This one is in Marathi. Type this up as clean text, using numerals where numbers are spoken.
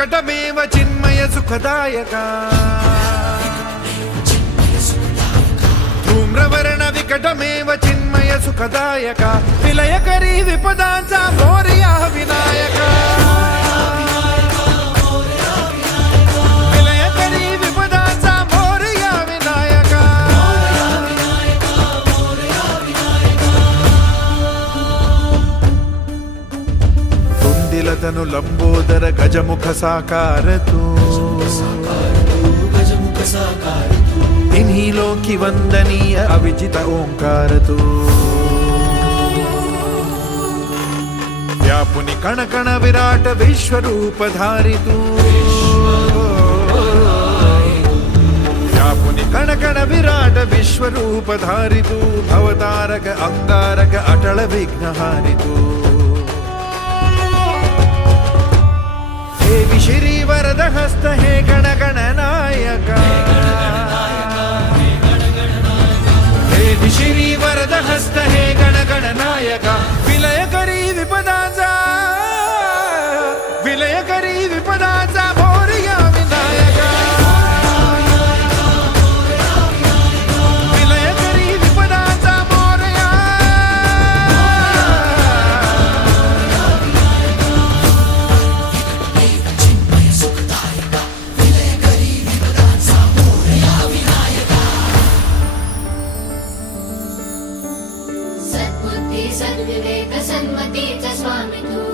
विकटमेव चिन्मय सुखदायका धूम्रवर्ण विकटमेव चिन्मय सुखदायका विलयकरी विपदांचा मोरया विनायका विलयकरी विपदांचा मोरया विनायका तुंदिलतनु लंबोदर गजमुख साकार तू इन्हीं लोकी वंदनीय अविजित ओंकार तू व्यापुनि कण कण विराट विश्वरूप धारी तू व्यापुनि कण कण विराट विश्वरूप धारी तू भवतारक अंगारक अटल विघ्नहारी तू हे श्री वरद हस्त हे गण गण नायका श्री वरद हस्त हे गण गण नायका विलयकरी विपदाचा मोरया विनायका विलयकरी विपदाचा मोरया सद्बुद्धी सद्विवेक सन्मतीचा स्वामी तू